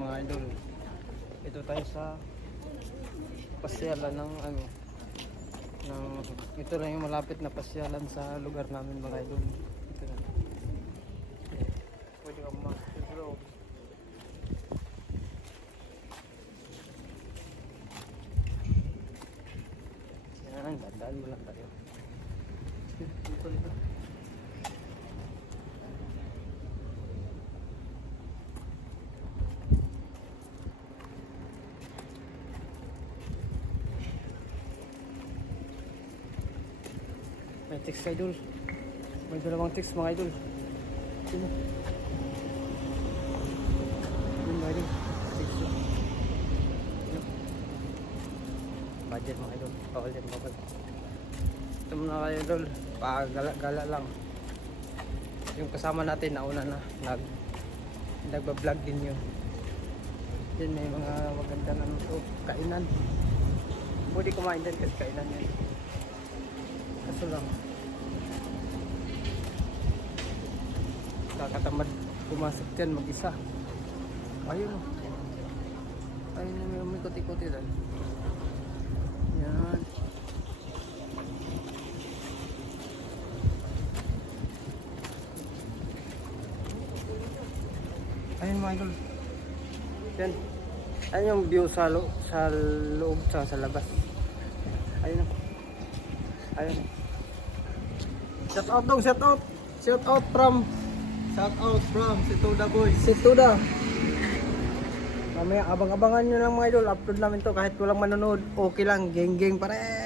mga idol. Ito tayo sa pasyalan ng ano ng, ito lang yung malapit na pasyalan sa lugar namin mga idol. Ito na. Pwede kang mag-bro. Yan, dandaan mo lang tayo. Dito. May text idol. May dalawang text mga idol. Sino? Yun mga idol. Text yun. Yun. Budget mga idol. Bawal din bawal. Ito muna kayo idol. Pagala-gala lang. Yung kasama natin nauna na. Nagba-vlog din yun. Yan may mga maganda na ito. Kainan. Pwede kumain din kasi kainan yan. Kaso lang kakatamad pumasok dyan mag-isa. Ayun o. Ayun na may umikot-ikot yun. Yan. Ayun mga idol. Yan. Ayun yung view sa loob sa labas. Ayun o. Ayun. Shout out dong, shout out. Shout out from Situda boys. Situda. Mamaya abang-abangan nyo lang mga idol. Upload namin to kahit walang manonood. Okay lang, geng-geng pa rin.